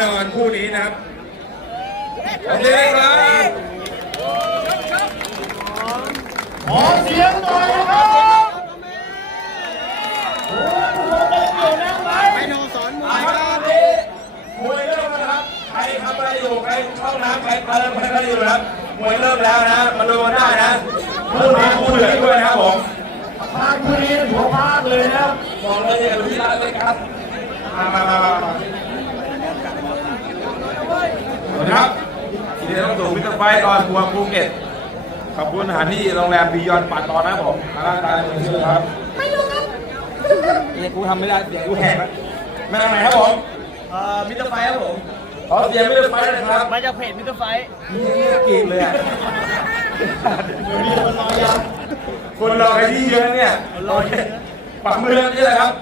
แน่นอนคู่นี้นะครับโอเคครับขอเสียงหน่อยนะครับไม่นอนสอนมวยมวยเริ่มแล้วนะครับ ใครทำอะไรอยู่ ใครเข้าน้ำใครเติมอะไรอยู่นะครับมวยเริ่มแล้วนะ มาดูกันได้นะคู่นี้คู่เหลือด้วยนะครับผมพาคุยหัวพาดเลยนะครับบอกเลยอย่าลุยละเลยครับมามามามามา สวัสดีครับยินดีต้อนรับสู่มิสเตอร์ไฟท์ออนทัวร์ภูเก็ตขอบคุณสถานที่โรงแรมบียอนป่าตอนนะครับผมมาล่าตาเมืองชื่อครับเนี่ยกูทำไม่ได้เสียงกูแหกแล้วแม่ทางไหนครับผมเอ่อมิสเตอร์ไฟครับผมขอเสียงมิสเตอร์ไฟท์เลยครับมาจากเพจมิสเตอร์ไฟนี่กรีดเลยอะคนรอกันที่เยอะเนี่ยรอเยอะปักมือแล้วนี่แหละครับ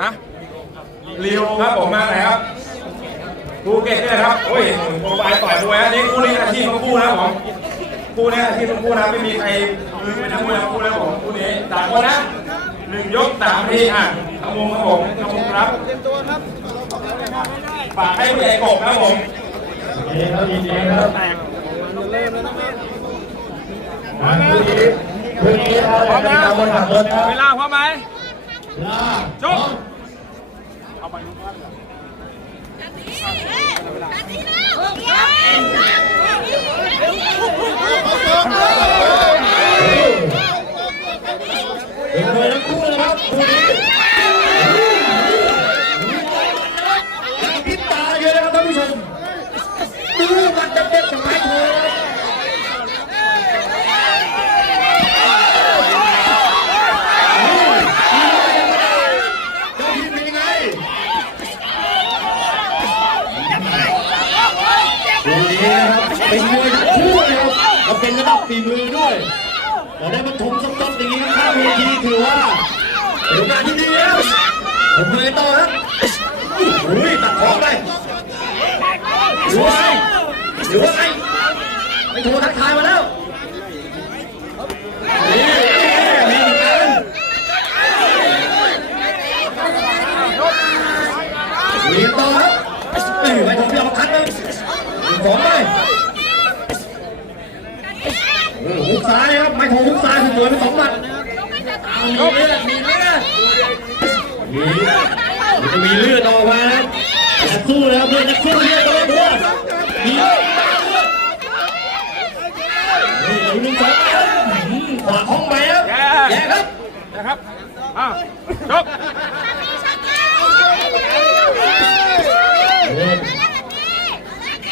ฮะริวครับผมมาไหนครับ ภูเก็ตเนี่ยครับโอ้ยโมบายต่อยมวยอันนี้คู่นี้อาชีพทั้งคู่นะครับผมคู่นี้อาชีพทั้งคู่นะไม่มีใครมือไม่ทั้งมวยทั้งคู่นะครับผมคู่นี้สามคนนะหนึ่งยกสามทีอะขมุมครับผมขมุมครับเต็มตัวครับฝากให้ผู้ใหญ่กบครับผมเองครับดีๆนะครับแตกมันเริ่มแล้วนะเมธงานคืนนี้คืนนี้เราจะทำบนขับรถนะเวลาพร้อมไหมลาจบ เด็กมวยทั้งคู่นะครับคู่นี้อย่าพิษตาเยอะนะครับท่านผู้ชมดูมันจะเป็นสมัยเธอนะครับเจ้าทีมเป็นยังไงคู่นี้นะครับ เป็นมวยทั้งคู่นะครับแล้วเป็นระดับฝีมือด้วยเราได้มาชมสดๆอย่างนี้ข้างเวทีถือว่าเป็นโอกาสที่ดีแล้วผมเลยต่อครับโอ้ยตัดท้องไปหรือว่าไงหรือว่าไงไม่โทรทักทายมาแล้วนี่มีเหมือนต่อครับไม่โทรพี่เอาคัดเลยสองไป เออหุกซ้าย ครับไม่โทรหุกซ้ายคือตัวเป็นสองหมัดมีเลือดมีเลือดมีมันจะมีเลือดออกมานะครับจะสู้นะครับเพื่อนจะสู้เลือดตัวตัวมีเลือดนี่หนึ่งสองอืมขวาห้องไปครับแย่ครับนะครับอ้าวจบเออ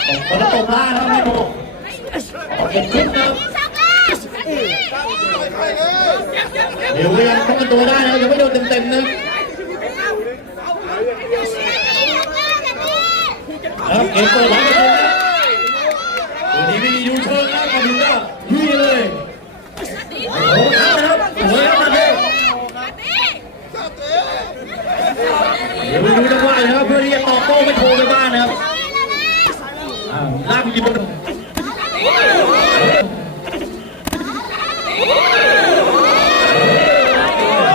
ตบคนละตบล่างนะครับไม่โทรออกเก็บขึ้นนะครับ เดี๋ยวก็ยังป้องกันตัวได้นะครับยังไม่โดนเต็มๆนะครับเกมเปิดหลังประตูนะตัวนี้ไม่มียูเชิญนะกระดิ่งก็ลุยเลยโอ้โหครับนะครับสวยครับมาเร็วเดี๋ยวไปดูจังหวะนะครับเพื่อที่จะตอบโต้ไม่โทรไปบ้านนะครับอ่าลากไปยิงบน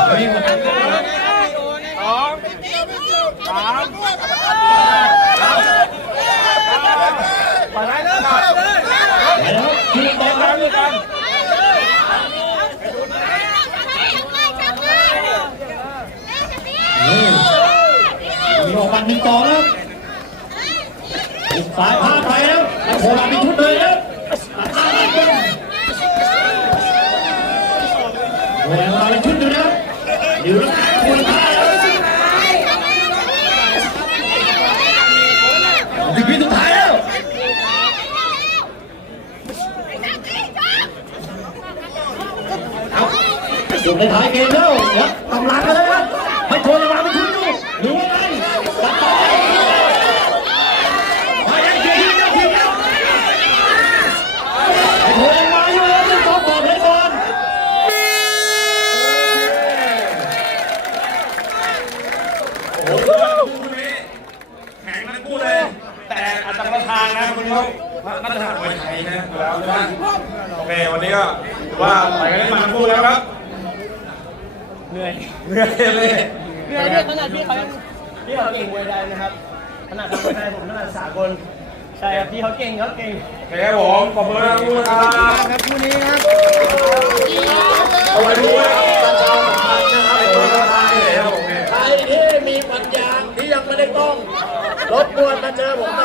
เฮ้ยมัน สองสามไปไหนเลิก ไปแล้วคื ออนตานั้มนด้วยกันมีออกมาหนึ่งต่อแล้วสายพาไปแล้วแล้วโผล่มาเป็นชุดเลยแล้วตัดข้างมาเป็นโผล่มาเป็นชุดอยู่นะเดี๋ยวแล้วควรพาแล้วถึงวิสุดท้ายแล้วเอาจบ ในท้ายเกมแล้วครับกำลังกันแล้วนะไม่โทรมาเป็นชุดอยู่หรือว่าไงตัดต่อมายังเกียร์ที่เจ้าทีมแล้วไอ้โทรยังมาอยู่แล้วจะต้องบอกให้ก่อนโอ้โหคู่นี้แข่งทั้งคู่เลย แต่อัตราทางนะคุณผู้ชมมาตรฐานมวยไทยนะแล้วนะโอเควันนี้ก็ถือว่าไปกันได้มาทั้งคู่แล้วครับ เหนื่อยเหนื่อยเลยเหนื่อยด้วยขนาดพี่เขายังพี่เขาเก่งมวยไทยนะครับถนัดทางไทยผมถนัดสากลใช่ครับพี่เขาเก่งเขาเก่งโอเคครับผมขอบคุณนะคู่นะครับครับคู่นี้ครับเอาไว้ดูนะประชาสัมพันธ์นะครับไอ้ผคนมละทางนี่แหละครับผมเนี่ยใครที่มีปัญญาที่ยังไม่ได้กล้องรบกวนมาเจอผมหน่อย